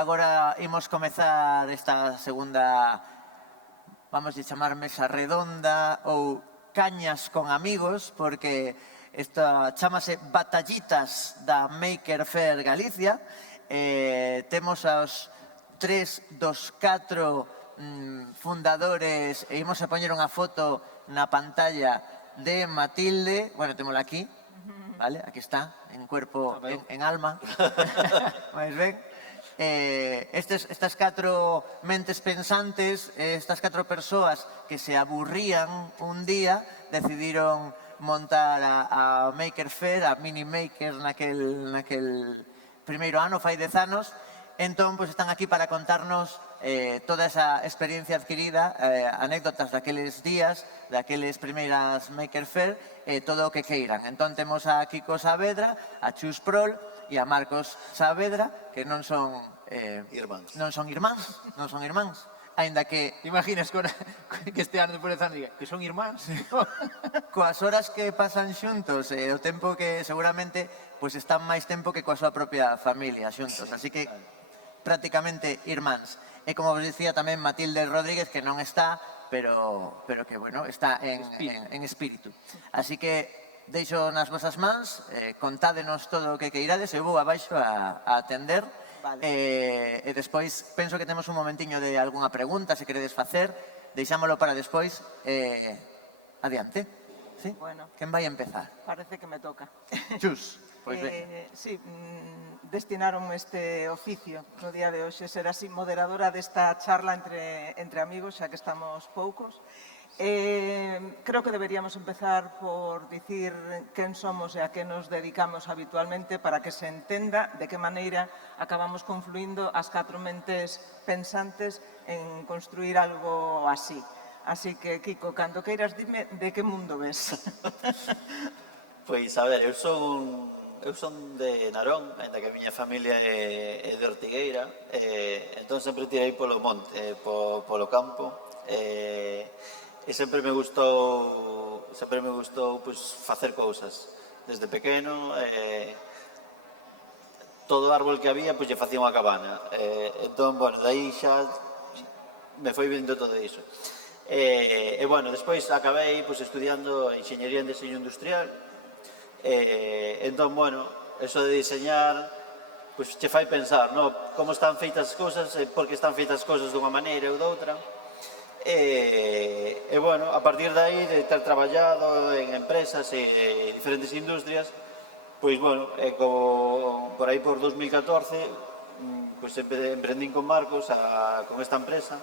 Agora imos comezar esta segunda, vamos a chamar mesa redonda ou cañas con amigos, porque esta chamase Batallitas da Maker Faire Galicia. Temos aos 3 dos 4 fundadores e imos a poñer unha foto na pantalla de Matilde. Bueno, témola aquí, vale? Aquí está, en cuerpo, en alma. Mais ben. Estas 4 mentes pensantes, estas 4 persoas que se aburrían un día, decidiron montar a Maker Faire, a Mini Maker naquel primeiro ano, fai 10 anos. Entón, están aquí para contarnos toda esa experiencia adquirida, anécdotas daqueles días, daqueles primeiras Maker Faire, todo o que queiran. Entón, temos a Kiko Saavedra, a Chus Prol e a Marcos Saavedra, que non son irmáns, aínda que... Imaginas que este ano despois de anos diga que son irmáns? Coas horas que pasan xuntos e o tempo que seguramente están máis tempo que coa súa propia familia xuntos, así que prácticamente irmáns. E como vos dicía tamén Matilde Rodríguez, que non está, pero que, bueno, está en espírito. Así que deixo nas vosas mans, contádenos todo o que queirades, eu vou abaixo a atender. E despois penso que temos un momentiño de algunha pregunta, se queredes facer, deixámolo para despois. Adiante. Sí? Quen vai empezar? Parece que me toca. Chus, pois ben. Sí, destinaron este oficio no día de hoxe, ser así moderadora desta charla entre amigos, xa que estamos poucos. Creo que deberíamos empezar por dicir quen somos e a que nos dedicamos habitualmente para que se entenda de que maneira acabamos confluindo as 4 mentes pensantes en construir algo así. Así que, Kiko, cando queiras, dime de que mundo ves. Pois, a ver, eu son de Narón, ainda que a miña familia é de Ortigueira, entón sempre tirei polo monte, polo campo, e sempre me gustou facer cousas. Desde pequeno, todo árbol que había, lle facía unha cabana. Entón, bueno, dai xa me foi vendo todo iso. E, bueno, despois acabei estudiando Enxeñería en Deseño Industrial. Entón, bueno, eso de diseñar, che fai pensar, como están feitas as cousas, por que están feitas as cousas dunha maneira ou doutra. E, bueno, a partir de aí, de ter traballado en empresas e diferentes industrias, pois, bueno, por aí por 2014, emprendín con Marcos, con esta empresa,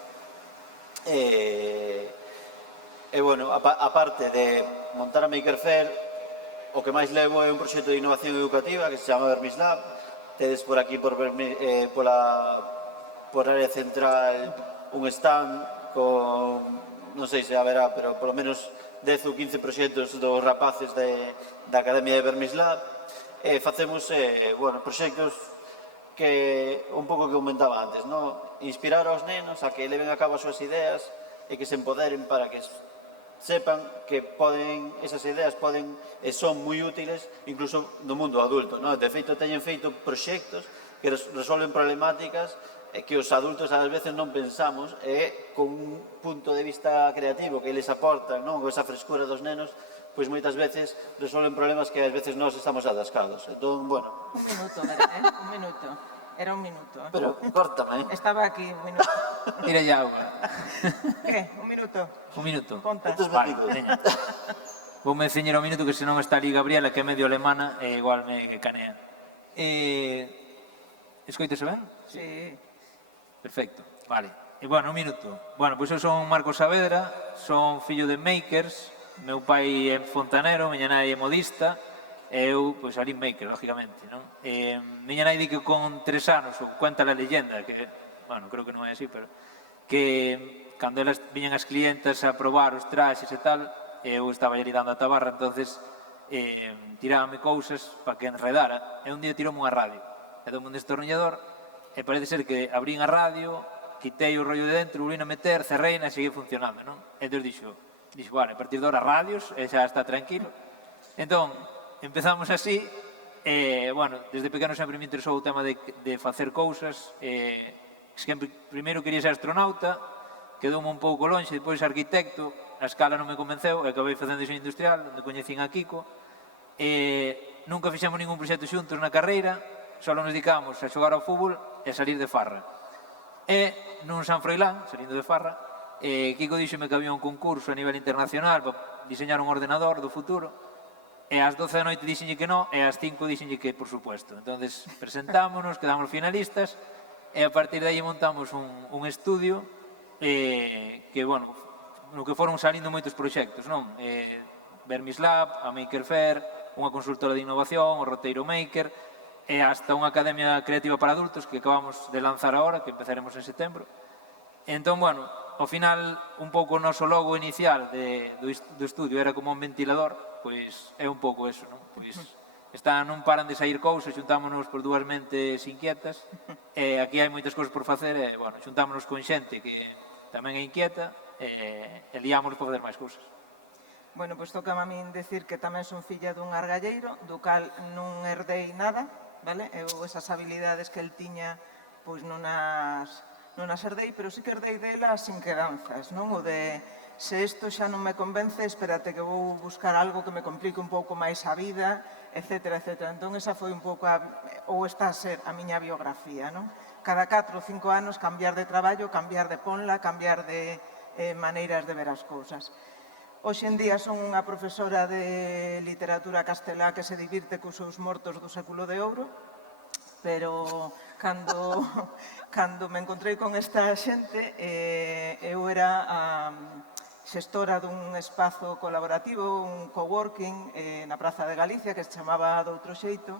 e, bueno, a parte de montar a Maker Faire, o que máis levo é un proxecto de innovación educativa que se chama Vermislab. Tedes por aquí, por área central, un stand con, non sei se haberá, pero polo menos 10 ou 15 proxectos dos rapaces da Academia de Vermislab. Facemos, bueno, proxectos que un pouco que comentaba antes, inspirar aos nenos a que leven a cabo as súas ideas e que se empoderen para que sepan que esas ideas son moi útiles incluso no mundo adulto. De feito, teñen feito proxectos que resolven problemáticas que os adultos ás veces non pensamos, e con un punto de vista creativo que eles aportan, con esa frescura dos nenos, pois moitas veces resolven problemas que ás veces nós estamos atascados. Entón, bueno... Un minuto, verdad, un minuto. Era un minuto. Pero, córtame. Estaba aquí, un minuto. Mira ya agua. Que? Un minuto? Un minuto. Conta. Vale, teña. Voume ceñir ao minuto que senón está ali Gabriela, que é medio alemana, e igual me canea. Escoítese ben? Sí. Perfecto, vale. E, bueno, un minuto. Bueno, pois eu son Marcos Saavedra, son fillo de makers, meu pai é fontanero, miña nai é modista, e eu, pois, alí maker, lógicamente, non? Miña nai di que con 3 anos, ou cuenta a leyenda, que, bueno, creo que non é así, pero que cando elas viñan as clientas a probar os traxes e tal, eu estaba ali dando a tabarra, entonces tirábame cousas para que enredara, e un día tirou unha radio, e dou un destornillador, e parece ser que abrín a radio, quitei o rollo de dentro, volvín a meter, cerreina e seguí funcionando, non? E entón dixo, vale, a partir de ahora radios, e xa está tranquilo. Entón, empezamos así, bueno, desde pequeno sempre me interesou o tema de facer cousas. Sempre, primeiro quería ser astronauta, quedoume un pouco longe, depois arquitecto, a escala non me convenceu, e acabei facendo diseño industrial, onde coñecín a Kiko. Nunca fixemos ningún proxecto xuntos na carreira, só nos dedicamos a xogar ao fútbol e salir de farra. E nun San Froilán, salindo de farra, Kiko díxome que había un concurso a nivel internacional para diseñar un ordenador do futuro, e ás 12 da noite dixenlle que non, e ás 5 dixenlle que, por supuesto. Entonces presentámonos, quedamos finalistas, e a partir de aí montamos un estudio que, bueno, no que foron salindo moitos proxectos, non? Vermislab, a Maker Fair, unha consultora de innovación, o Roteiro Maker, e hasta unha academia creativa para adultos que acabamos de lanzar agora, que empezaremos en setembro. Entón, bueno, ao final, un pouco o noso logo inicial do estudio era como un ventilador, pois é un pouco eso, non? Pois non paran de sair cousas, xuntámonos por dúas mentes inquietas, e aquí hai moitas cousas por facer, e, bueno, xuntámonos con xente que tamén é inquieta, e liámonos por fazer máis cousas. Bueno, pois tocame a min decir que tamén son filla dun argalleiro, do cal non herdei nada, vale? Eu esas habilidades que el tiña, pois non as herdei, pero sí que herdei dela as inquedanzas, non? O de, se isto xa non me convence, espérate que vou buscar algo que me complique un pouco máis a vida, etcétera, etcétera. Entón, esa foi un pouco, ou está a ser a miña biografía, non? Cada 4 ou 5 anos cambiar de traballo, cambiar de ponla, cambiar de maneiras de ver as cousas. Hoxe en día son unha profesora de literatura castelá que se divirte cos seus mortos do século de ouro, pero cando me encontrei con esta xente, eu era a xestora dun espazo colaborativo, un coworking na Praza de Galicia que se chamaba Doutro Xeito,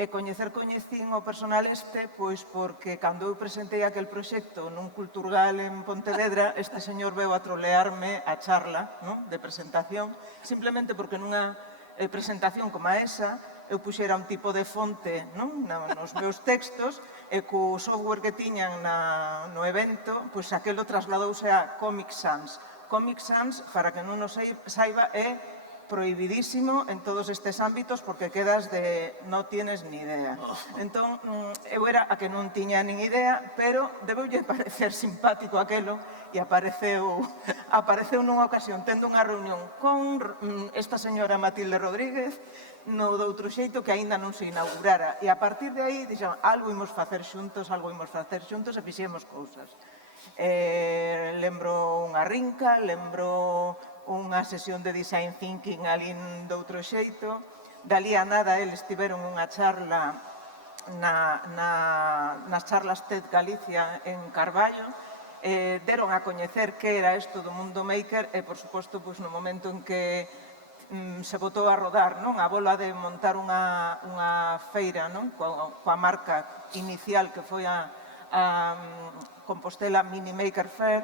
e coñecín o personal este pois porque cando eu presentei aquel proxecto nun Culturgal en Pontevedra, este señor veu a trolearme a charla, non, de presentación, simplemente porque nunha presentación como esa eu puxera un tipo de fonte, non, nos meus textos, e co software que tiñan no evento, pois aquelo trasladouse a Comic Sans. Comic Sans, para que non nos saiba, é prohibidísimo en todos estes ámbitos porque quedas de non tienes ni idea. Entón, eu era a que non tiña nin idea, pero debeulle parecer simpático aquelo e apareceu nunha ocasión tendo unha reunión con esta señora Matilde Rodríguez no Doutro Xeito que aínda non se inaugurara e a partir de aí dixeron algo imos facer xuntos e fixemos cousas. Lembro unha rinca, lembro unha sesión de design thinking ali de outro xeito. Dalí a nada, eles tiveron unha charla nas charlas TED Galicia en Carballo, deron a coñecer que era isto do mundo maker e, por suposto, no momento en que se botou a rodar a bola de montar unha feira coa marca inicial que foi a Compostela Mini Maker Fair,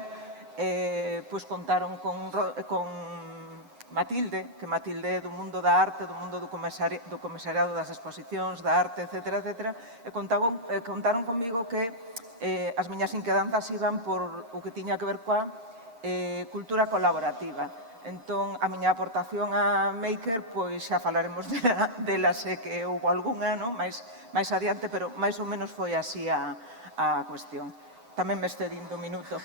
pois contaron con Matilde, que Matilde é do mundo da arte, do mundo do comisariado das exposicións, da arte, etcétera, etcétera, e contaron comigo que as miñas inquedanzas iban por o que tiña que ver coa cultura colaborativa. Entón, a miña aportación a Maker, pois xa falaremos dela, sei que houve algunha, máis adiante, pero máis ou menos foi así a cuestión. Tamén me excedindo un minuto.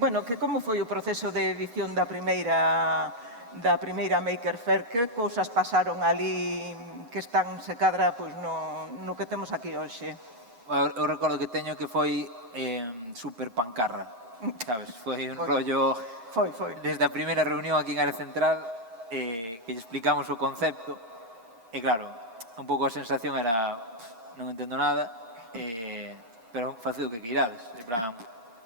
Bueno, que como foi o proceso de edición da primeira Maker Fair? Que cousas pasaron ali que están se cadra no que temos aquí hoxe? Eu recordo que teño que foi super pancarra, sabes? Foi un rollo... Foi. Desde a primeira reunión aquí en Área Central, que lle explicamos o concepto, e claro, un pouco a sensación era non entendo nada, pero facido que queirades.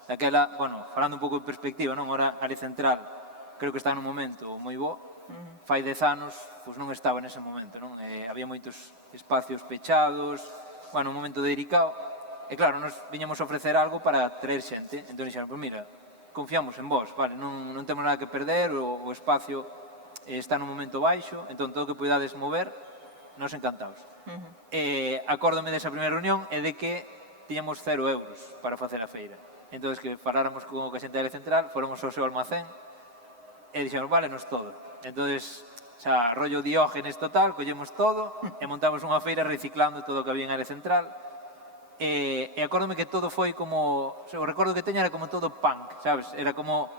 Daquela, bueno, falando un pouco de perspectiva, non? Ora, Área Central, creo que está nun momento moi bo. Fai 10 anos, pois non estaba nese momento, non? Había moitos espacios pechados, bueno, un momento dedicado. E claro, nos viñamos a ofrecer algo para traer xente. Entón, dixeron, pois mira, confiamos en vos, vale? Non temos nada que perder, o espacio está nun momento baixo, entón todo o que podades mover, nos encantados. Acórdome desa primeira reunión e de que tiñamos 0 euros para facer a feira. Entón, que faláramos con o xente da Área Central, fóramos ao seu almacén e dixemos, válenos todo. Entón, xa, rollo Diógenes total, collemos todo e montamos unha feira reciclando todo o que había en área central. E acórdome que todo foi como, o recordo que teño era como todo punk, sabes? Era como,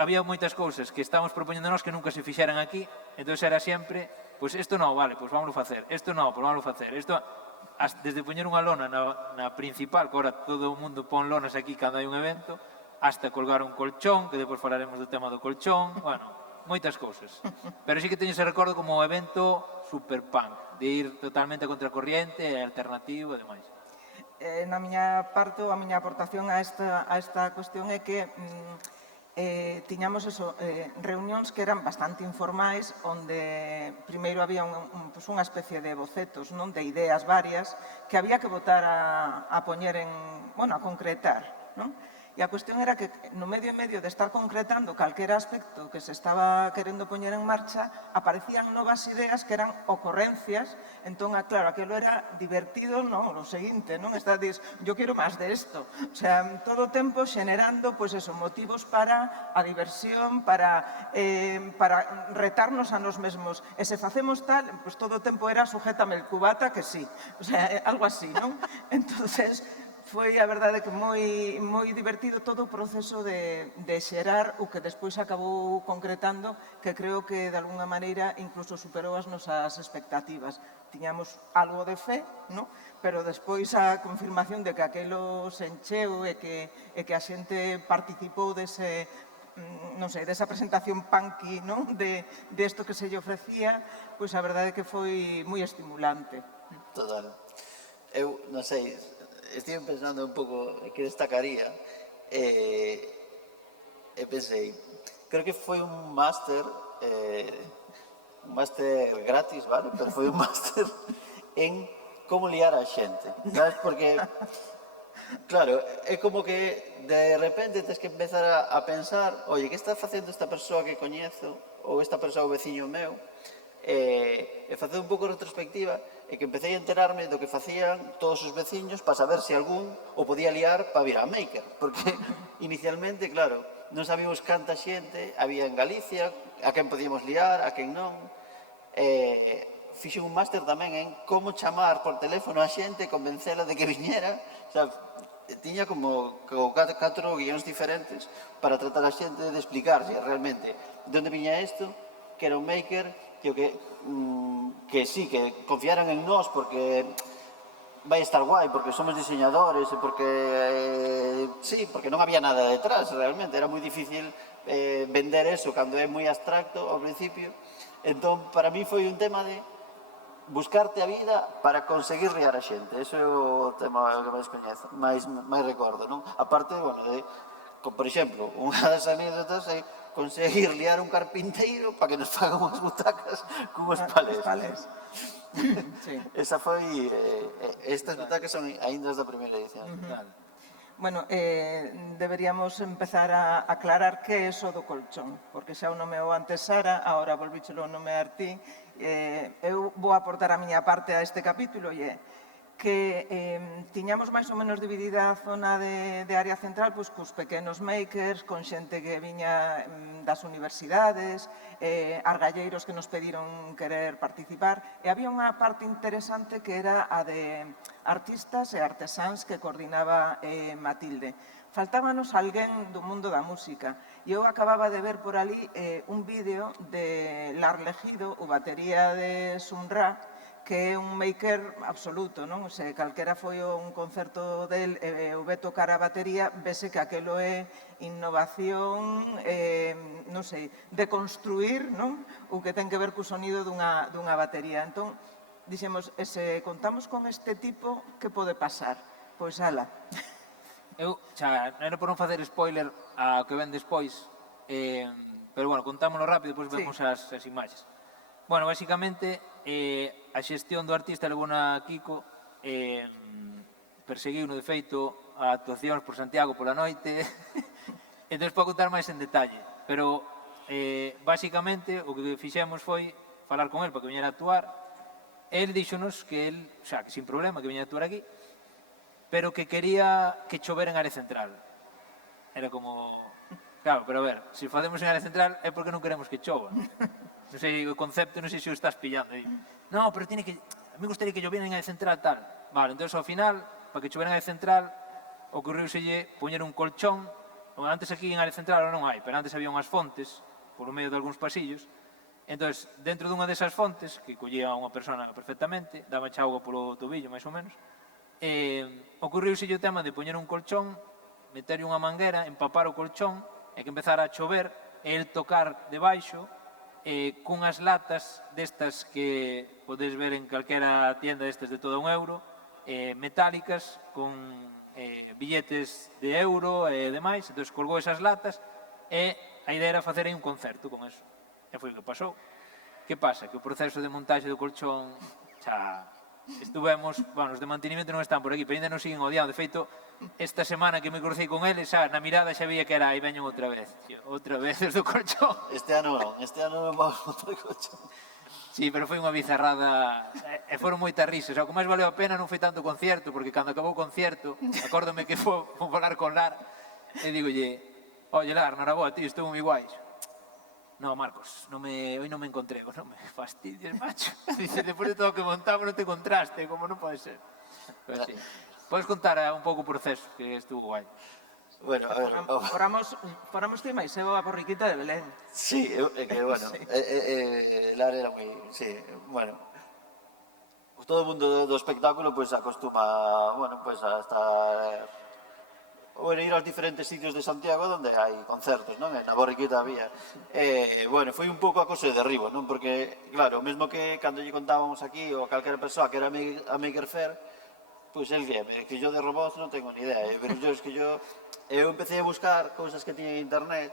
había moitas cousas que estábamos propoñéndonos que nunca se fixeran aquí, entón era sempre, pois isto non, vale, pois vámonos facer, isto non, pois vámonos facer, isto, desde poñer unha lona na principal, que agora todo o mundo pon lonas aquí cando hai un evento, hasta colgar un colchón, que depois falaremos do tema do colchón, bueno, moitas cousas. Pero sí que teño ese recordo como un evento super punk, de ir totalmente a contracorriente, alternativo e demais. Na miña parte, a miña aportación a esta cuestión é que tiñamos reunións que eran bastante informais, onde primeiro había unha especie de bocetos, non, de ideas varias que había que votar a poñer a concretar, non? E a cuestión era que no medio e medio de estar concretando calquera aspecto que se estaba querendo poñer en marcha, aparecían novas ideas que eran ocorrencias. Entón, claro, aquilo era divertido, non? O seguinte, non? Estades, yo quero máis de isto. O sea, todo o tempo xenerando, pois eso, motivos para a diversión, para retarnos a nos mesmos. E se facemos tal, pois todo o tempo era sujétame el cubata, que sí. O sea, algo así, non? Entonces, foi a verdade que moi divertido todo o proceso de xerar o que despois acabou concretando, que creo que de alguna maneira incluso superou as nosas expectativas. Tiñamos algo de fe, non? Pero despois a confirmación de que aquelo se encheu e que a xente participou dese, non sei, desa presentación punky, non? De isto que se lle ofrecía, pois a verdade que foi moi estimulante. Total. Eu, non sei, estive pensando un pouco que destacaría e pensei, creo que foi un máster gratis, vale? Pero foi un máster en como liar a xente, sabes? Porque, claro, é como que de repente tens que empezar a pensar, oye, que está facendo esta persoa que coñezo ou esta persoa o veciño meu, e facer un pouco retrospectiva e que empecé a enterarme do que facían todos os veciños para saber se algún o podía liar para vir a Maker, porque inicialmente, claro, non sabíamos canta xente había en Galicia, a quen podíamos liar, a quen non. Fixen un máster tamén en como chamar por teléfono a xente e convencela de que viñera, o sea, tiña como 4 guións diferentes para tratar a xente de explicarse realmente de onde viña isto, que era un Maker, que sí, que confiaran en nós porque vai estar guai, porque somos diseñadores e porque, sí, porque non había nada detrás realmente, era moi difícil vender eso cando é moi abstracto ao principio. Entón, para mí foi un tema de buscarte a vida para conseguir riar a xente. Eso é o tema que máis coñezo, máis recordo, non? A parte, bueno, por exemplo, unha das anécdotas é conseguir liar un carpinteiro para que nos faga unhas butacas con os palés. Esa foi... Estas butacas son ainda as da primeira edición. Bueno, deberíamos empezar a aclarar que é iso do colchón, porque xa o nomeou antes Sara, agora volvíchelo a nomear ti. Eu vou aportar a miña parte a este capítulo e é que tiñamos máis ou menos dividida a zona de área central pois cos pequenos makers, con xente que viña das universidades, argalleiros que nos pediron querer participar, e había unha parte interesante que era a de artistas e artesáns que coordinaba Matilde. Faltábanos alguén do mundo da música e eu acababa de ver por ali un vídeo de Lar Legido, o batería de Sun-Ra, que é un maker absoluto, non? Se calquera foi un concerto del e o ve tocar a batería, vese que aquelo é innovación, non sei, de construir, non? O que ten que ver co sonido dunha batería. Entón, dixemos, se contamos con este tipo, que pode pasar? Pois, ala. Eu, xa, non era por non facer spoiler a que ven despois, pero, bueno, contámoslo rápido, depois vemos as imaxes. Bueno, basicamente, a xestión do artista levou na Kiko, perseguiu no de feito a actuacións por Santiago pola noite, entón podo contar máis en detalle, pero basicamente o que fixemos foi falar con el para que viñera a actuar. El díxonos que el, xa, que sin problema, que viñera a actuar aquí, pero que quería que chovera en área central. Era como, claro, pero a ver, se facemos en área central é porque non queremos que chova. Non sei, o concepto non sei se o estás pillando. E, no, pero tiene que, a mí gustaría que llovieran a central tal. Vale, entón ao final, para que choveran a central, ocurriuselle poñer un colchón. Antes aquí en área central non hai, pero antes había unhas fontes polo medio de algúns pasillos. Entón, dentro dunha desas fontes, que collía unha persona perfectamente, daba auga polo tobillo, máis ou menos, ocurriuselle o tema de poñer un colchón, meterlle unha manguera, empapar o colchón, e que empezara a chover, e el tocar debaixo, cunhas latas destas que podes ver en calquera tienda destas de todo €1, metálicas, con billetes de euro e demais, entón colgou esas latas, e a idea era facer aí un concerto con eso. E foi o que pasou. Que pasa? Que o proceso de montaxe do colchón xa estuvemos, bueno, os de mantenimento non están por aquí, pero ainda non siguen odiando. De feito, esta semana que me crucei con eles, xa na mirada xa veía que era aí veñen outra vez, tío, outra vez os do colchón. Este ano non vamos a montar colchón. Sí, pero foi unha bizarrada e foron moitas risas. O que máis valeu a pena non foi tanto o concierto, porque cando acabou o concierto, acórdome que foi falar con Lar e digolle, oye Lar, noraboa, tío, estuvo moi guais. No, Marcos, hoy non me encontré. Non me fastidies, macho. Dice, despois de todo o que montamos non te encontraste, como non pode ser. Pues sí. Podes contar un pouco o proceso, que estuvo guai. Bueno, a ver... Foramos ti máis, eu a borriquita de Belén. Sí, é que, bueno, Lar era moi... Sí, bueno... Todo o mundo do espectáculo, pois, acostuma, bueno, pois, a estar... Bueno, ir aos diferentes sitios de Santiago onde hai concertos, non? Na Borriquita había. Bueno, foi un pouco a cousa de derribo, non? Porque, claro, mesmo que cando lle contábamos aquí ou a calquera persoa que era a Maker Faire, pois el que yo de robots non tengo ni idea, pero eu empecé a buscar cousas que tiña en internet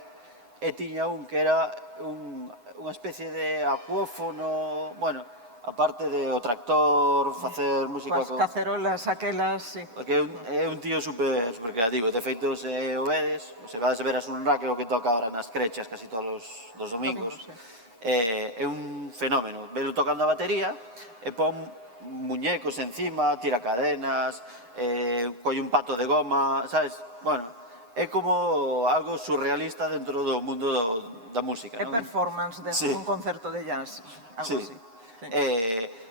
e tiña un que era unha especie de acuófono, bueno, aparte de o tractor, facer música con... As cacerolas aquelas, sí. Porque é un tío super creativo. De feito, se o vedes, se vas a ver a Sunra, que é o que toca ahora nas crechas casi todos os domingos. É un fenómeno. Velo tocando a batería e pon muñecos encima, tira cadenas, colle un pato de goma, sabes? Bueno, é como algo surrealista dentro do mundo da música. É performance dentro dun concerto de jazz, algo así.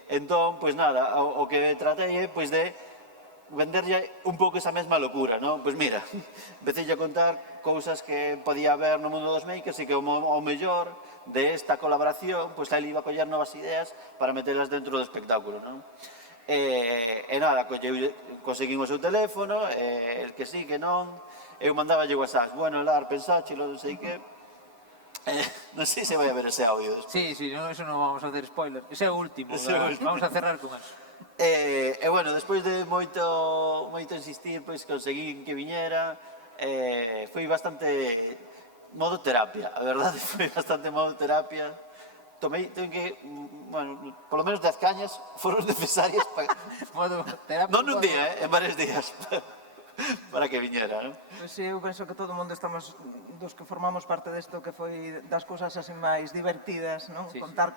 Entón, pois nada, o que tratei é pois de venderlle un pouco esa mesma locura, non? Pois mira, empecé a contar cousas que podía haber no mundo dos makers e que ao mellor de esta colaboración, pois ele iba a coller novas ideas para metelas dentro do espectáculo, non? E nada, conseguín o seu teléfono, el que sí, que non, eu mandáballe WhatsApp, bueno, Lar, pensáchelo, non sei que... Non sei se vai a ver ese audio despois. Sí, no, eso non vamos a hacer spoiler. Ese é o último, vamos a cerrar con eso. E bueno, despois de moito insistir, pois conseguí que viñera. Foi bastante modo terapia, a verdade, foi bastante modo terapia. Tomei que, bueno, polo menos 10 cañas foron necesarias para... Modo terapia? Non un día, en varios días. Para que viñera, non? Pois eu penso que todo o mundo estamos, dos que formamos parte desto, que foi das cousas así máis divertidas, non? Contar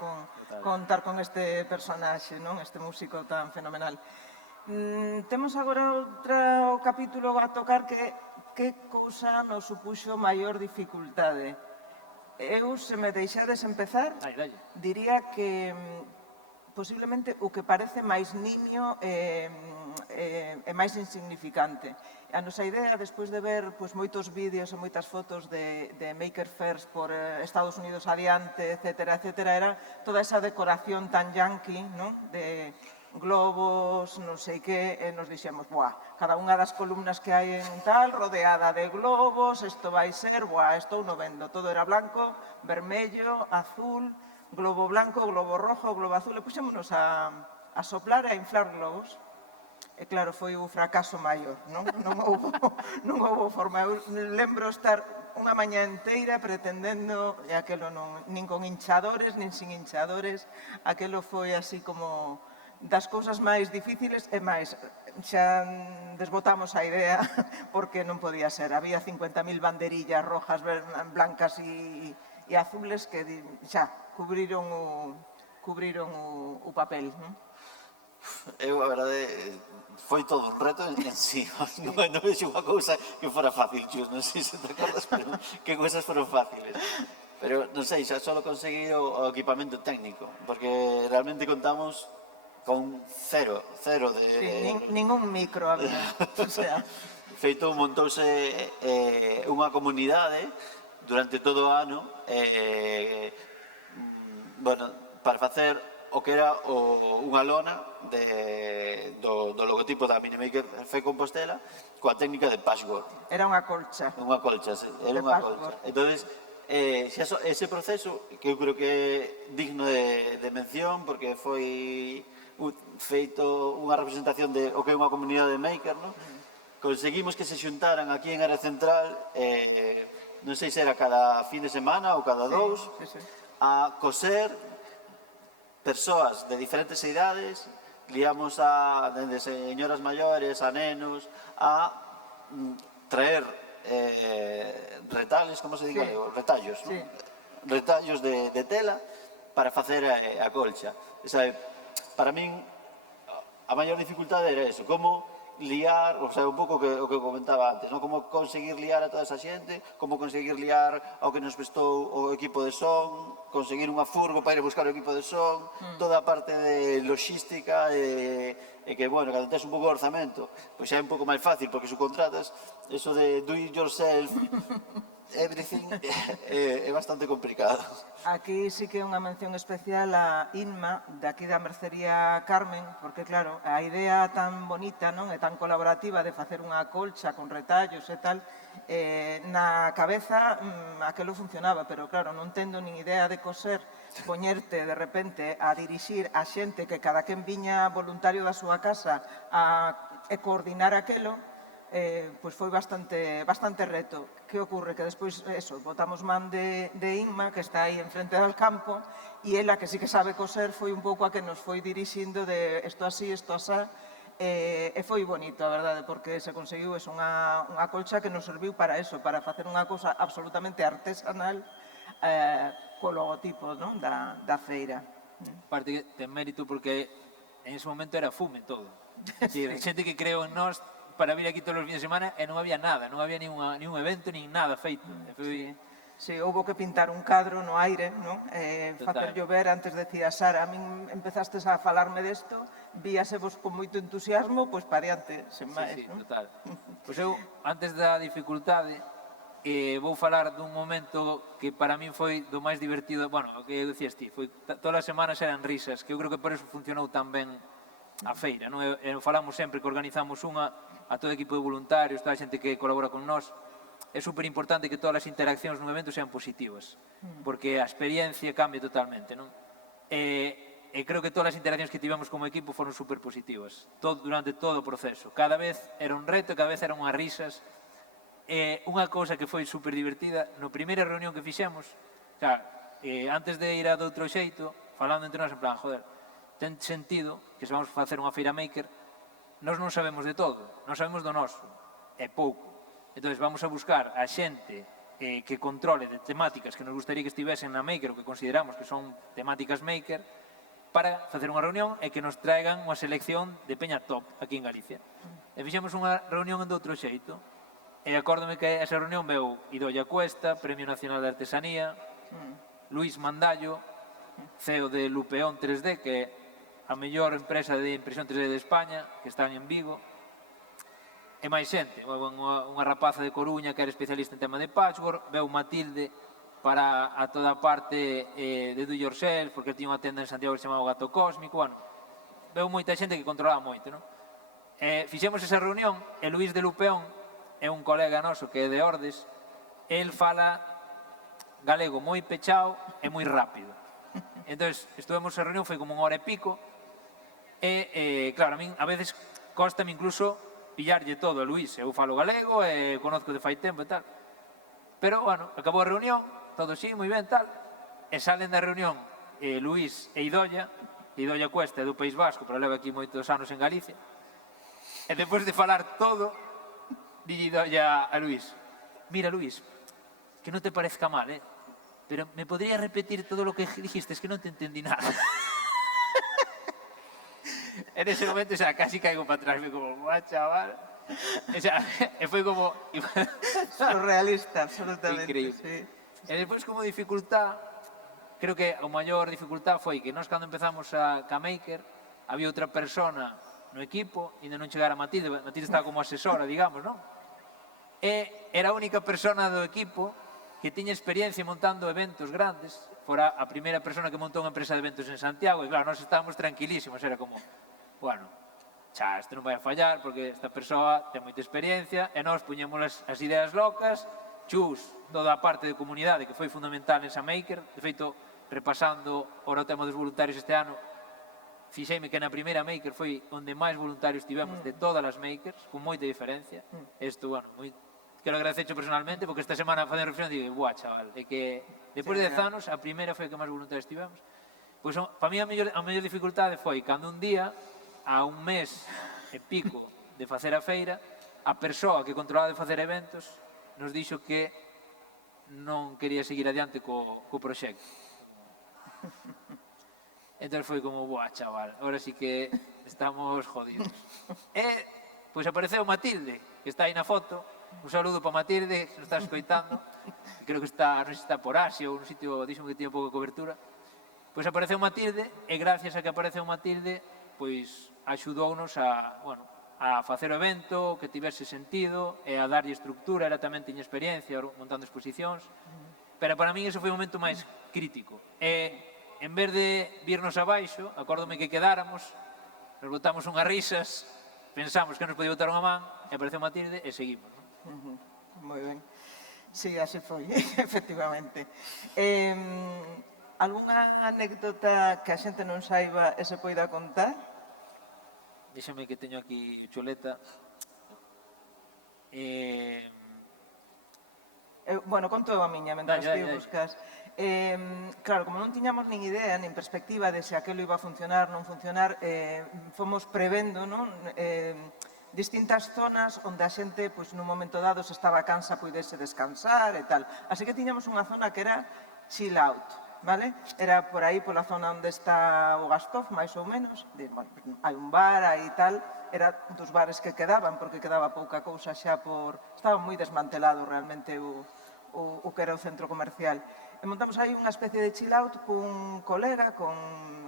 con este personaxe, non? Este músico tan fenomenal. Temos agora outro capítulo a tocar que cousa nos supuxo maior dificultade. Eu, se me deixades empezar, diría que posiblemente o que parece máis nimio e máis insignificante. A nosa idea, despois de ver moitos vídeos e moitas fotos de Maker Fairs por Estados Unidos adiante, etcétera, era toda esa decoración tan yankee, de globos, non sei que, e nos dixemos, cada unha das columnas que hai en tal, rodeada de globos, isto vai ser, estou no vendo. Todo era blanco, vermello, azul, globo blanco, globo rojo, globo azul, e puxémonos a soplar e a inflar globos. E claro, foi o fracaso maior, non houbo forma. Eu lembro estar unha mañá inteira pretendendo, e aquelo nin con hinchadores, nin sin hinchadores, aquelo foi así como das cousas máis difíciles e máis. Xa desbotamos a idea porque non podía ser. Había 50.000 banderillas rojas, blancas e azules que xa cubriron o papel. Eu, a verdade, foi todo un reto en sí. Non vexo unha cousa que fora fácil, Chus, non sei se te acordas, pero que cousas foron fáciles. pero non sei, xa só conseguir o equipamento técnico, porque realmente contamos con cero de... Ningún micro había. O sea, Feito, montouse unha comunidade durante todo o ano bueno, para facer o que era unha lona do logotipo da Minimaker Fe Compostela coa técnica de patchwork. era unha colcha. Unha colcha, sí, era De unha patchwork. colcha. Entonces, ese proceso que eu creo que é digno de mención porque foi feito unha representación de o que é unha comunidade de maker, non? Conseguimos que se xuntaran aquí en Área Central, non sei se era cada fin de semana ou cada dous, Sí. a coser persoas de diferentes idades, liamos desde señoras maiores a nenos, a traer retales, como se diga, Sí. retallos, Sí. non? Retallos de tela para facer a colcha. Para min, a maior dificultade era eso, como liar, o sea, un pouco o que comentaba antes, non? Como conseguir liar a toda esa xente, como conseguir liar ao que nos prestou o equipo de son, conseguir unha furgo para ir a buscar o equipo de son, toda a parte de logística e que, bueno, cando tes un pouco de orzamento, pois xa é un pouco máis fácil, porque subcontratas, eso de do it yourself, everything, é bastante complicado. Aquí sí que é unha mención especial a Inma, de aquí da Mercería Carmen, porque claro, a idea tan bonita, non, e tan colaborativa de facer unha colcha con retallos e tal, na cabeza aquelo funcionaba, pero claro, non tendo nin idea de coser, poñerte de repente a dirixir a xente que cada quen viña voluntario da súa casa e coordinar aquelo, pois foi bastante reto. Que ocurre? Que despois, eso, botamos man de Inma, que está aí enfrente do campo, e ela, que sí que sabe coser, foi un pouco a que nos foi dirixindo de isto así, isto asá, e foi bonito, a verdade, porque se conseguiu eso, unha colcha que nos serviu para eso, para facer unha cousa absolutamente artesanal co logotipo, non, da feira. Parte que ten mérito porque en ese momento era fume todo. Sí, xente que creo en nós para vir aquí todos os fines de semana e non había nada, non había nin un evento, nin nada feito. Sí, houve que pintar un cadro no aire, non? Facer Total. llover, antes decía Sara, a min empezastes a falarme desto, víase vos con moito entusiasmo, pois pariante, sen máis, Sí, non? total. Pois eu, antes da dificultade, vou falar dun momento que para min foi do máis divertido, bueno, o que decías ti, foi todas as semanas eran risas, que eu creo que por eso funcionou tan ben a feira, non? E falamos sempre que organizamos unha a todo o equipo de voluntarios, toda a xente que colabora con nós. É super importante que todas as interaccións nun evento sean positivas, porque a experiencia cambia totalmente, non? E creo que todas as interaccións que tivemos como equipo foron super positivas, durante todo o proceso. Cada vez era un reto, cada vez eran unhas risas. Unha cousa que foi super divertida, no primeira reunión que fixemos, antes de ir a do outro xeito, falando entre nós en plan, joder, ten sentido que se vamos a facer unha feira maker, nós non sabemos de todo, non sabemos do noso, é pouco. Entón, vamos a buscar a xente que controle de temáticas que nos gustaría que estivesen na maker ou que consideramos que son temáticas maker para facer unha reunión e que nos traigan unha selección de peña top aquí en Galicia. E fixemos unha reunión de outro xeito e acórdome que esa reunión veu Idoia Cuesta, Premio Nacional de Artesanía, Luís Mandallo, CEO de Lupeón 3D, que é a mellor empresa de impresión 3D de España, que están en Vigo, e máis xente, unha rapaza de Coruña que era especialista en tema de patchwork, veu Matilde para a toda a parte de do yourself, porque tiña unha tenda en Santiago que se chamaba Gato Cósmico, bueno, veu moita xente que controlaba moito, non? Fixemos esa reunión e Luís de Lupeón é un colega noso que é de Ordes, el fala galego moi pechao e moi rápido. Entón, estuvemos a reunión, foi como unha hora e pico, e, claro, a min a veces cóstame incluso pillarlle todo a Luís. Eu falo galego e conozco de fai tempo e tal. Pero, bueno, acabou a reunión, todo así, moi ben, tal, e salen da reunión Luís e Idoia Cuesta é do País Vasco, pero leva aquí moitos anos en Galicia, e depois de falar todo, dille Idoia a Luís, mira, Luís, que non te parezca mal, pero me podrías repetir todo lo que dijiste, es que non te entendí nada. En ese momento, o sea, casi caigo para atrás, fue como, guau, chaval. O sea, fue como... Surrealista, absolutamente. Increíble. Sí. E despois como dificultad, creo que a maior dificultad foi que nós cando empezamos a Maker había outra persona no equipo, ainda non chegara Matilde estaba como asesora, digamos, non? E era a única persona do equipo que tiña experiencia montando eventos grandes, fora a primeira persona que montou unha empresa de eventos en Santiago, e claro, nós estábamos tranquilísimos, era como, bueno, xa, isto non vai a fallar, porque esta persoa ten moita experiencia, e nós puñemos as ideas locas, chus, toda a parte de comunidade, que foi fundamental en Maker, de feito, repasando ora o tema dos voluntarios este ano, fixeime que na primeira Maker foi onde máis voluntarios tivemos de todas as Makers, con moita diferencia. Isto, bueno, quero agradecercho personalmente, porque esta semana facendo reflexión digo, buah, chaval, é que depois de 10 anos, a primeira foi a que máis voluntarios tivemos. Pois, para mí, a mellor dificultade foi cando un día, a un mes e pico de facer a feira, a persoa que controlaba de facer eventos nos dixo que non quería seguir adiante co proxecto. Entón foi como, buah, chaval, ahora sí que estamos jodidos. E, pois apareceu Matilde, que está aí na foto. Un saludo para Matilde, que nos está escoitando. Creo que está, non sei se está por Asia ou un sitio, dixo que tiña pouca cobertura. Pois apareceu Matilde, e gracias a que apareceu Matilde, pois axudounos a, bueno, a facer o evento, que tivese sentido, e a darlle estructura. Ela tamén tiña experiencia montando exposicións. Pero para min ese foi o momento máis crítico. E, en vez de virnos abaixo, acórdome que quedáramos, nos botamos unhas risas, pensamos que nos podía botar unha man, e apareceu Matilde, e seguimos. Moi ben. Sí, así foi, efectivamente. Algúnha anécdota que a xente non saiba e se poida contar? Déxame que teño aquí chuleta. Bueno, conto a miña, mentras ti buscas. Claro, como non tiñamos nin idea, nin perspectiva de se aquilo iba a funcionar, non funcionar, fomos prevendo, non? Distintas zonas onde a xente, pois, nun momento dado, se estaba cansa, puidese descansar e tal. Así que tiñamos unha zona que era chill out, vale? Era por aí, pola zona onde está o Gastov, máis ou menos. Bueno, hai un bar, aí tal. Era dos bares que quedaban, porque quedaba pouca cousa xa por... Estaba moi desmantelado realmente o que era o centro comercial. E montamos aí unha especie de chill out cun colega,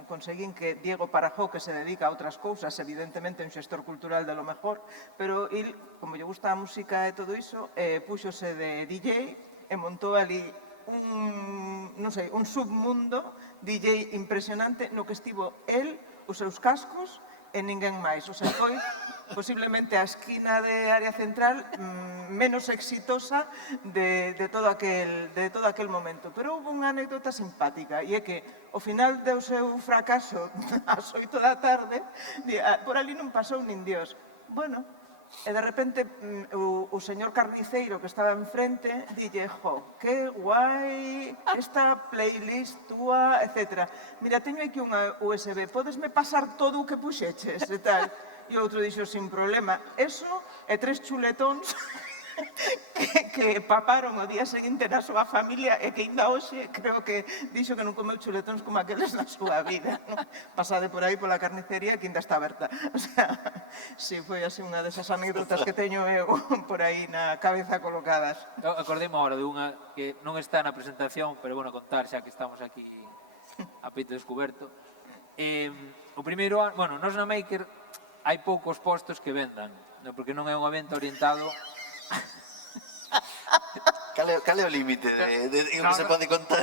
conseguín que Diego Parajó, que se dedica a outras cousas, evidentemente un xestor cultural de lo mejor, pero il, como lle gusta a música e todo iso, púxose de DJ e montou ali un submundo DJ impresionante no que estivo el, os seus cascos e ninguén máis. O sea, foi posiblemente a esquina de área central menos exitosa de todo aquel momento. Pero houve unha anécdota simpática, e é que ao final do seu fracaso, ás 8 da tarde, por ali non pasou nin Dios. Bueno, e de repente o señor carniceiro que estaba enfrente dille, jo, que guai esta playlist túa, etc. Mira, teño aquí unha USB, podesme pasar todo o que puxeches e tal. E outro dixo, sin problema, eso e 3 chuletóns que paparon o día seguinte na súa familia e que ainda hoxe creo que dixo que non comeu chuletóns como aqueles na súa vida. Pasade por aí pola carnicería que ainda está aberta. O sea, sí, foi así unha desas anécdotas que teño eu por aí na cabeza colocadas. Acordemos agora de unha que non está na presentación, pero bueno, contar xa que estamos aquí a peito descoberto. O primeiro ano, bueno, nos na Maker hai poucos postos que vendan, porque non é un evento orientado... Cal é o límite de que se pode contar?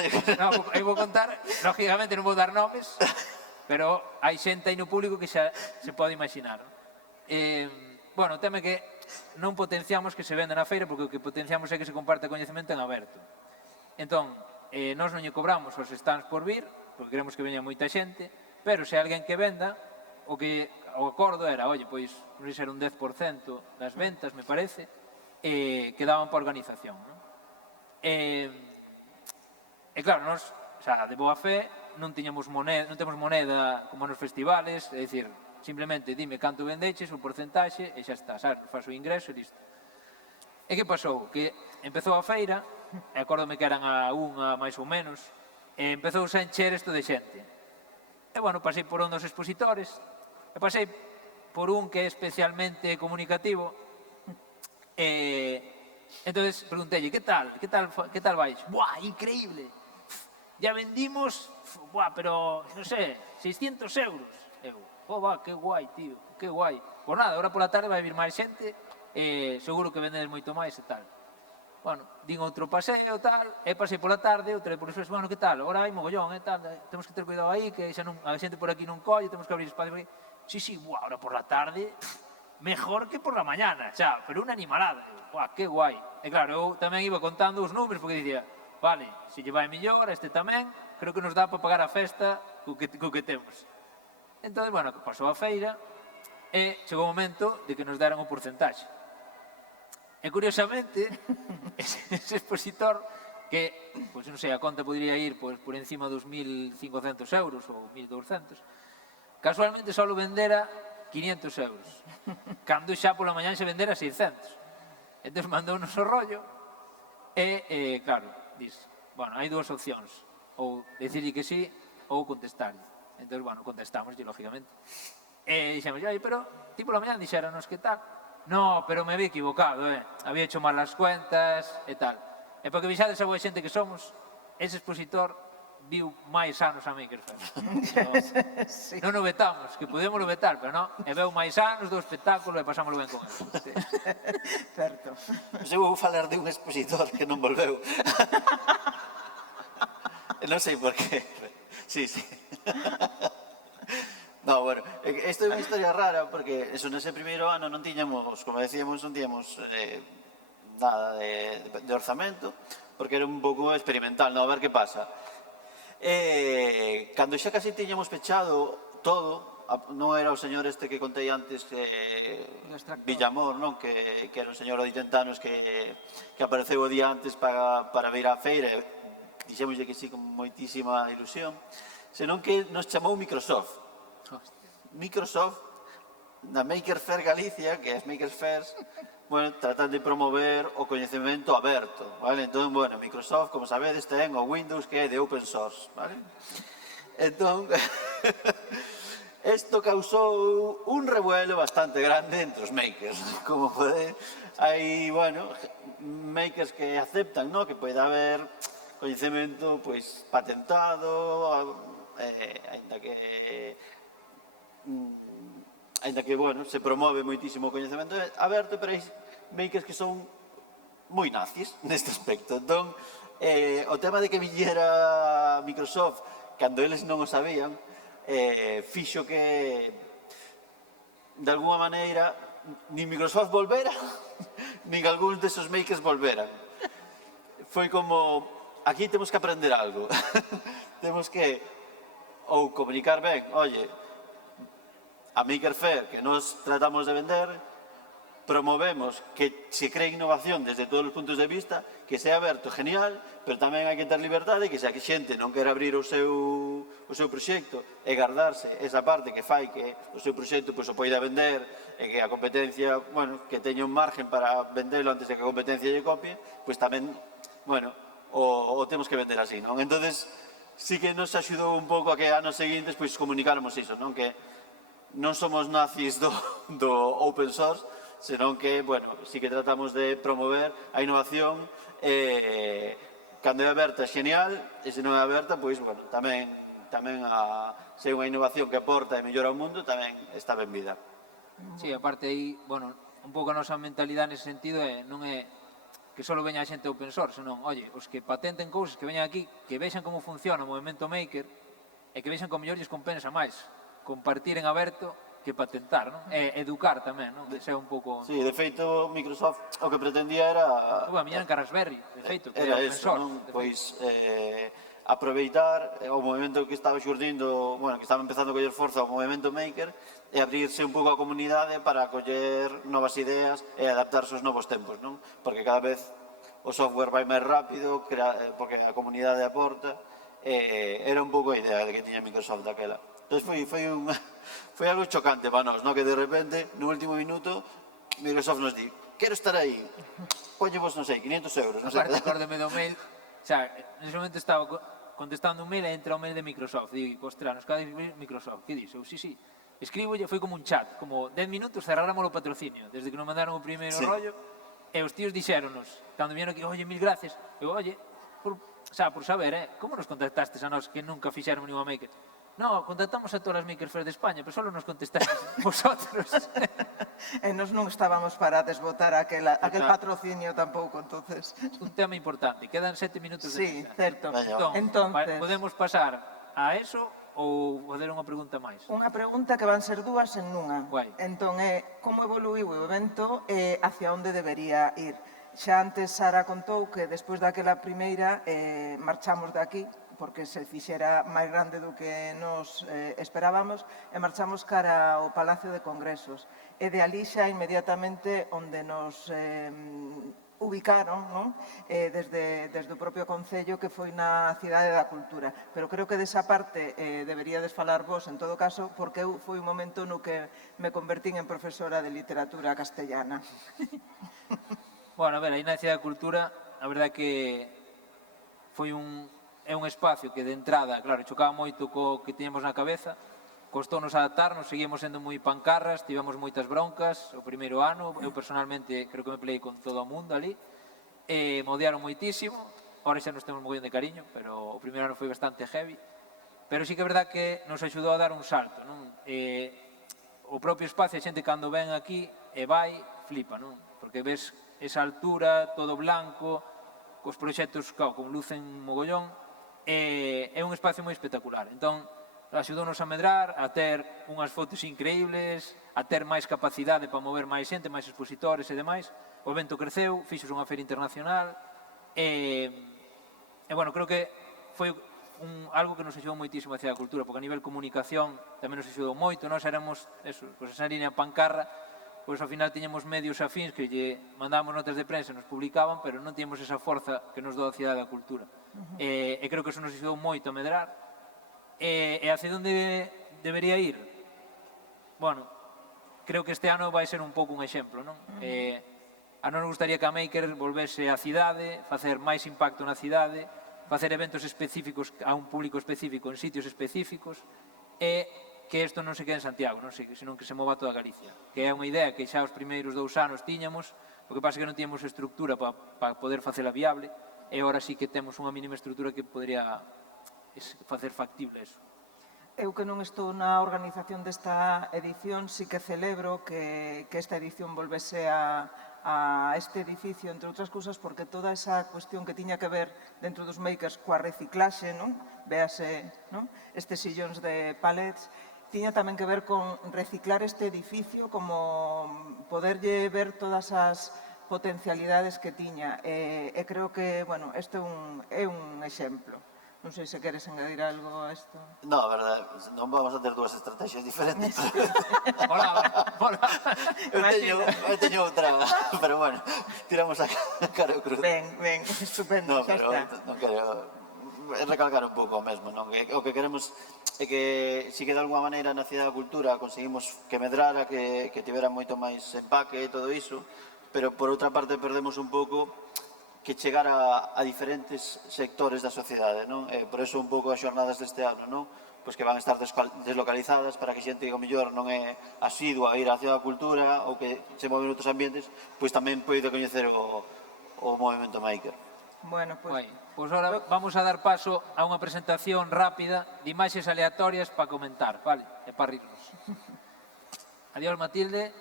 Eu vou contar, lógicamente non vou dar nomes, pero hai xente aí no público que xa se pode imaginar. Bueno, o tema é que non potenciamos que se venda na feira, porque o que potenciamos é que se comparte coñecemento en aberto. Entón, nós non lle cobramos os stands por vir, porque queremos que veña moita xente, pero se hai alguén que venda, o acordo era, oye, pois, non sei se era un 10% das ventas, me parece, que daban para organización, non? E claro, nos, xa, de boa fe, non temos moneda como nos festivales, é dicir, simplemente dime canto vendeches, o porcentaxe, e xa está, sabes, faz o ingreso e listo. E que pasou? Que empezou a feira, e acórdome que eran a unha máis ou menos, e empezou a encher isto de xente. E bueno, pasei por un dos expositores, e pasei por un que é especialmente comunicativo, e Entonces preguntélle, ¿qué tal vais? ¡Buah, increíble! Ya vendimos, buah, pero, non sei, 600 euros. Eu, va, que guai, tío, que guai. Pois nada, ahora pola tarde vai vir máis xente, seguro que vendedes moito máis e tal. Bueno, din outro paseo, tal, e pasei pola tarde, outra vez por eso, bueno, que tal, agora hai mogollón, tal, temos que ter cuidado aí, que xa non, a xente por aquí non colle, temos que abrir espacio por aquí. Sí, buah, ahora por la tarde, mejor que por la mañana, xa, pero unha animalada. Buah, que guai. E claro, eu tamén iba contando os números, porque dicía, vale, se lle vai mellor, este tamén, creo que nos dá para pagar a festa co que temos. Entón, bueno, pasou a feira e chegou o momento de que nos deran o porcentaxe. E curiosamente, ese expositor que, pois non sei, a conta podría ir por encima dos 1.500 euros ou 1.200, casualmente só vendera 500 euros, cando xa pola mañá se vendera 600. Entón mandounos o rollo e, claro, dis, bueno, hai dúas opcións, ou decirlle que sí ou contestarlle. Entón, bueno, contestámoslle, lógicamente. E dixemos, pero ti pola mañá dixéranos que tal. No, pero me había equivocado, había hecho mal as cuentas e tal. E porque vixades a boa xente que somos, ese expositor viu máis anos a Maker Faire. Sí. Non o vetamos, que podemos o vetar, pero non. E veu máis anos do espectáculo e pasámoslo ben con ele. Sí. Certo. Eu vou falar de un expositor que non volveu. Non sei por qué. Sí. No, bueno, isto é unha historia rara porque eso nese primeiro ano non tiñamos, como decíamos, non tiñamos nada de orzamento porque era un pouco experimental, non, a ver que pasa. Cando xa casi tiñamos pechado todo, non era o señor este que contei antes, Villamor, non? Que era un señor de 80 anos que apareceu o día antes para vir á feira, dixémoslle que sí con moitísima ilusión, senón que nos chamou Microsoft. Microsoft, na Maker Faire Galicia, que é Maker Faire, bueno, tratan de promover o coñecemento aberto, vale? Entón, bueno, Microsoft, como sabedes, ten o Windows que é de open source, vale? Entón, isto causou un revuelo bastante grande entre os makers, como pode... Hai, bueno, makers que aceptan, no? Que pode haber coñecemento, pois, patentado, ainda que, bueno, se promove moitísimo o coñecemento aberto, pero hai makers que son moi nazis neste aspecto. Entón, o tema de que viñera Microsoft cando eles non o sabían, fixo que, de alguma maneira, nin Microsoft volvera, nin algúns desos makers volveran. Foi como, aquí temos que aprender algo. Temos que, ou comunicar ben, oye, a Maker Faire que nos tratamos de vender, promovemos que se cree innovación desde todos os puntos de vista, que sea aberto, genial, pero tamén hai que ter liberdade, que se a xente non quer abrir o seu proxecto e guardarse esa parte que fai que o seu proxecto pois, o poida vender e que a competencia, bueno, que teña un margen para vendelo antes de que a competencia lle copie, pois tamén, bueno, o temos que vender así, non? Entonces, sí que nos axudou un pouco a que anos seguintes pois comunicáramos iso, non? Que non somos nazis do open source, senón que, bueno, sí que tratamos de promover a innovación cando é aberta é genial, e se non é aberta, pois, bueno, tamén se é unha innovación que aporta e mellora o mundo, tamén está ben vida. Sí, aparte aí, bueno, un pouco a nosa mentalidade nese sentido non é que só veña a xente open source, senón, oye, os que patenten cousas, que veñan aquí, que vexan como funciona o movimento maker e que vexan como mellor lles compensa máis compartir en aberto que patentar, non? E educar tamén, non? Que sea un pouco... Sí, de feito, Microsoft o que pretendía era... A miña en Raspberry, de feito, que era open eso, source, non? Pois aproveitar o movimento que estaba xurdindo, bueno, que estaba empezando a coller forza o movimento maker e abrirse un pouco a comunidade para coller novas ideas e adaptarse aos novos tempos, non? Porque cada vez o software vai máis rápido, porque a comunidade aporta, era un pouco a idea de que tiña Microsoft daquela. Entón foi algo chocante para nós, no? Que de repente, no último minuto, Microsoft nos di, quero estar aí, poñevos, non sei, 500 euros. Aparte, acórdame do mail, xa, nese momento estaba contestando un mail e entra o mail de Microsoft, digo, ostras, nos cada Microsoft, que dixo? Sí, escribo, foi como un chat, como 10 minutos cerráramos o patrocinio, desde que nos mandaron o primeiro rollo, E os tíos dixéronos, cando vieron aquí, oye, mil gracias, eu, oye, por saber, como nos contactastes a nós que nunca fixeron ninguna maker? No, contactamos a todas as Maker Faire de España, pero solo nos contestastes vosotros. E nos non estábamos para desbotar aquel patrocinio tampouco, entonces. Un tema importante, quedan 7 minutos de Sí, mesa. certo. Entonces, podemos pasar a eso ou fazer unha pregunta máis? Unha pregunta que van ser dúas en nunha. Guai. Entón, como evoluiu o evento e hacia onde debería ir? Xa antes Sara contou que despois daquela primeira marchamos de aquí, porque se fixera máis grande do que nos esperábamos, e marchamos cara ao Palacio de Congresos. E de ali xa inmediatamente onde nos ubicaron, non? Desde o propio Concello, que foi na Cidade da Cultura. Pero creo que desa parte deberíades falar vos, en todo caso, porque foi un momento no que me convertín en profesora de literatura castellana. Bueno, a ver, aí na Cidade da Cultura, a verdade que é un espacio que de entrada, claro, chocaba moito co que tiñamos na cabeza, costounos adaptarnos, seguimos sendo moi pancarras, tivemos moitas broncas o primeiro ano, eu personalmente creo que me peleei con todo o mundo ali, me odiaron moitísimo, ahora xa nos temos mogollón de cariño, pero o primeiro ano foi bastante heavy, pero sí que é verdad que nos axudou a dar un salto, non? O propio espacio, a xente cando ven aquí e vai, flipa, non? Porque ves esa altura, todo blanco, cos proxectos, claro, con luz en mogollón, é un espacio moi espectacular. Entón, axudounos a medrar, a ter unhas fotos increíbles, a ter máis capacidade para mover máis xente, máis expositores e demais. O evento creceu, fixos unha feira internacional, e bueno, creo que foi algo que nos axudou moitísimo hacia a cultura, porque a nivel comunicación tamén nos axudou moito. Nós éramos, esa línea pancarra, pois ao final tiñamos medios afíns que lle mandábamos notas de prensa, nos publicaban, pero non tiñamos esa forza que nos dou a Cidade da Cultura. E creo que eso nos axudou moito a medrar. E hacia onde debería ir? Bueno, creo que este ano vai ser un pouco un exemplo, non? A non nos gustaría que a Maker volvese á cidade, facer máis impacto na cidade, facer eventos específicos a un público específico en sitios específicos, e que isto non se quede en Santiago, senón que se mova toda Galicia. Que é unha idea que xa os primeiros 2 anos tiñamos, o que pasa é que non tiñamos estructura para poder facela viable, e agora sí que temos unha mínima estructura que podría facer factible eso. Eu que non estou na organización desta edición, sí que celebro que esta edición volvese a este edificio, entre outras cousas, porque toda esa cuestión que tiña que ver dentro dos makers coa reciclaxe, non? Véase, non? Estes sillóns de palets, tiña tamén que ver con reciclar este edificio, como poderlle ver todas as potencialidades que tiña. E creo que, bueno, este é un exemplo. Non sei se queres engadir algo a isto. No, a verdade, non vamos a ter dúas estrategias diferentes. Hola. Eu teño outra, pero bueno, tiramos a cara o cruz. Ben, estupendo, No, xa pero está. non quero recalcar un pouco o mesmo, non? O que queremos é que, si que de alguma maneira na Cidade da Cultura conseguimos que medrara, que tivera moito máis empaque e todo iso, pero por outra parte perdemos un pouco que chegara a diferentes sectores da sociedade, non? Por eso un pouco as xornadas deste ano, non? Pois que van a estar deslocalizadas para que xente que o mellor non é asidua a ir á Cidade da Cultura ou que se move en outros ambientes, pois tamén poida coñecer o movimento maker. Bueno, pois... Pois agora vamos a dar paso a unha presentación rápida de imaxes aleatorias para comentar, vale? E para rirnos. Adiós, Matilde.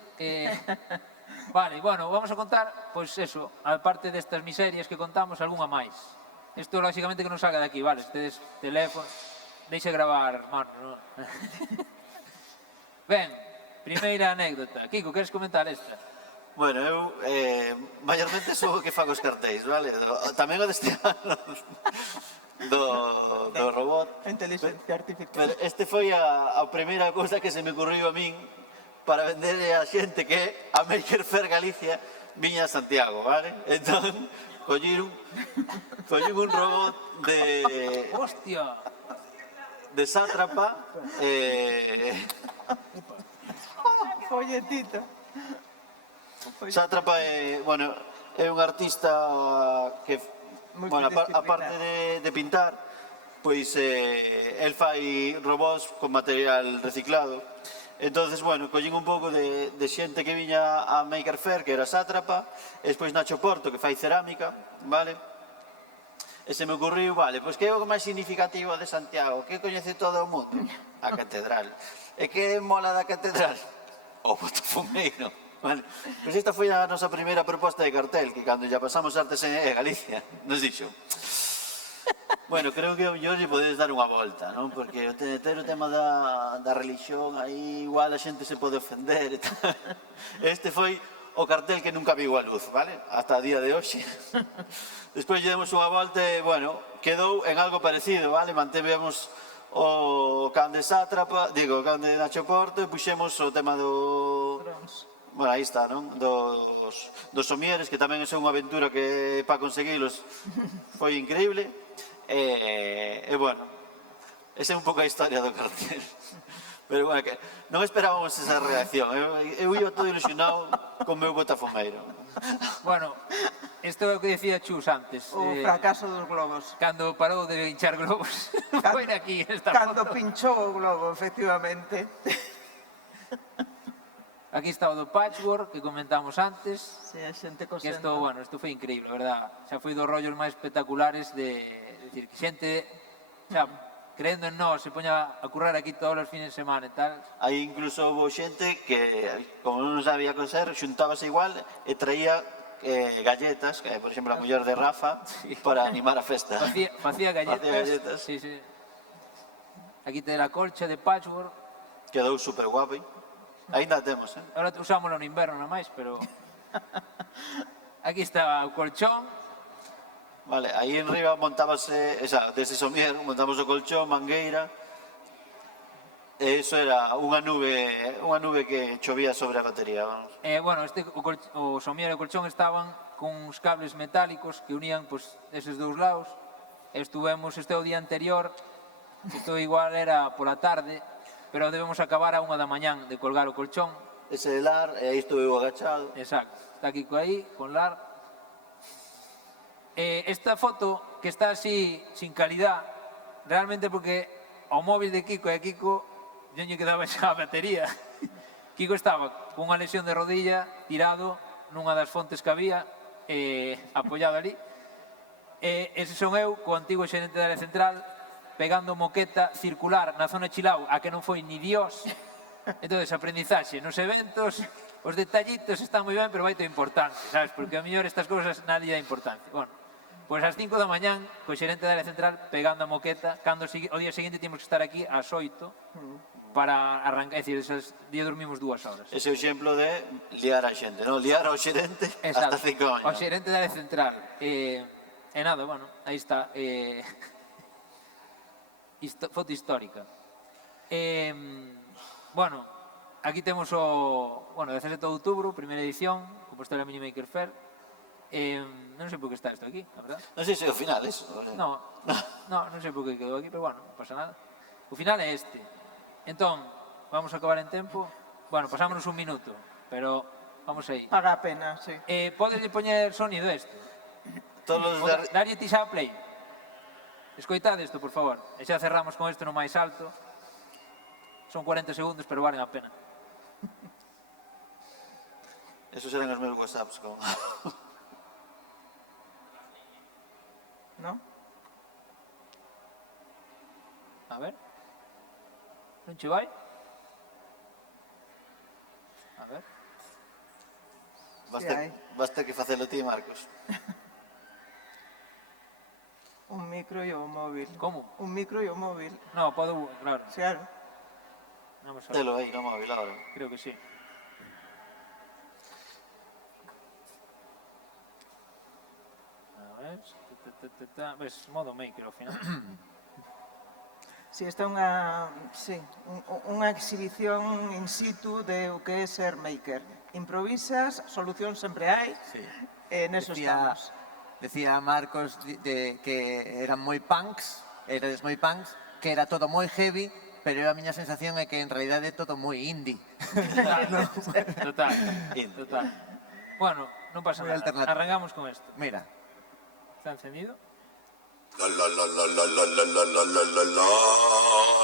Vale, bueno, vamos a contar, pois eso, aparte destas miserias que contamos, algunha máis. Isto, lógicamente, que non salga de aquí, vale? Estes teléfonos, deixe gravar, mano, non? Ben, primeira anécdota. Kiko, queres comentar esta? Bueno, eu maiormente sou o que fago os cartéis, vale? Tamén o deste ano do robot. Inteligencia artificial. Pero este foi a primeira cousa que se me ocurriu a min para vender a xente que a Maker Faire Galicia viña a Santiago, vale? Entón, collín un robot de... Hostia! De sátrapa, Folletito. Sátrapa é, bueno, é un artista que, bueno, aparte de pintar, pois el fai robots con material reciclado. Entonces, bueno, collín un pouco de xente que viña a Maker Faire, que era sátrapa, e despois Nacho Porto, que fai cerámica, vale? E se me ocurriu, vale, pois que é o máis significativo de Santiago? Que coñece todo o mundo? A catedral. E que mola da catedral? O Botafumeiro. Vale. Pois esta foi a nosa primeira proposta de cartel, que cando ya pasamos artes en Galicia, nos dixo, bueno, creo que yo lle podedes dar unha volta, non? Porque ter o tema da religión, aí igual a xente se pode ofender e tal. Este foi o cartel que nunca viu a luz, vale? Hasta a día de hoxe. Despois lle demos unha volta e, bueno, quedou en algo parecido, vale? Mantevemos o can de sátrapa, digo, o can de Nacho Porto e puxemos o tema do... Bueno, aí está, non? Dos somieres, que tamén é unha aventura que para conseguilos foi increíble. E bueno, esa é un pouco a historia do cartel. Pero bueno, que non esperábamos esa reacción. Eu ia todo ilusionado con meu Botafumeiro. Bueno, isto é o que decía Chus antes. O fracaso dos globos. Cando parou de hinchar globos, foi aquí esta Cando foto. pinchou o globo, efectivamente. Aquí está o do patchwork que comentamos antes. Sí, a xente Que cosendo. isto, bueno, isto foi increíble, a verdad. Xa foi dos rollos máis espectaculares de decir, que xente, xa, creendo en nós, se poña a currar aquí todos os fines de semana e tal. Aí incluso houve xente que, como non sabía coser, xuntábase igual e traía galletas, que, por exemplo, a muller de Rafa, para animar a festa. Facía galletas. Facía galletas. Sí, sí. Aquí ten a colcha de patchwork. Quedou super guapo. Ainda temos, Ahora usámoslo no inverno non máis, pero... Aquí está o colchón. Vale, aí en riba montábase, dese somier, montamos o colchón, mangueira, e iso era unha nube que chovía sobre a batería, vamos. Bueno, o somier e o colchón estaban con uns cables metálicos que unían pues, eses dous lados. Estuvemos este o día anterior, isto igual era pola tarde, pero debemos acabar a 1 da mañán de colgar o colchón. Ese lar, e aí estuve eu agachado. Exacto, está aquí aí, con lar. Esta foto, que está así, sin calidad, realmente porque ao móvil de Kiko e a Kiko non lle quedaba xa a batería. Kiko estaba con unha lesión de rodilla, tirado nunha das fontes que había, apoiado ali. Ese son eu, co antigo xerente da área central, pegando moqueta circular na zona Chilao, a que non foi ni Dios. Entonces, aprendizaxe nos eventos, os detallitos están moi ben, pero vai todo importante, sabes? Porque a mellor estas cousas nadie dá importancia. Bueno, pois ás 5 da mañán, co xerente da área central, pegando a moqueta, cando o día seguinte temos que estar aquí ás 8 para arrancar, é dicir, esos día dormimos 2 horas. Ese é o exemplo de liar a xente, non? Liar ao xerente hasta 5 da mañá. O xerente da área central. E nada, bueno, aí está. Foto histórica. Bueno, aquí temos o 17 de outubro, primeira edición, Compostela Mini Maker Faire. Non sei por que está isto aquí, a verdad. Non sei se é o final, iso. Non sei por que quedou aquí, pero bueno, non pasa nada. O final é este. Entón, vamos a acabar en tempo. Bueno, pasámonos un minuto, pero vamos aí. Paga a pena, sí. Podes poñer sonido isto? Todos os Darlle ti xa a play. Escoitade isto, por favor. E xa cerramos con isto no máis alto. Son 40 segundos, pero valen a pena. Esos eran os meus whatsapps con... ¿No? A ver. Non che vai? A ver. Basta que facelo ti, Marcos. Un micro e o móvil. Como? Un micro e o móvil. No, podo, claro. Claro. Vamos a ver. Telo aí no móvil ahora. Creo que sí. A ver. Ves, modo maker ao final. Si, esta é unha exhibición in situ de o que é ser maker. Improvisas, solución sempre hai, e neso estamos. Decía Marcos que eran moi punks, que era todo moi heavy, pero a miña sensación é que en realidad é todo moi indie. Total. Bueno, non pasa Moi nada. alternativo. Arrancamos con esto. Mira. Está encendido. La la la la la la la la la la la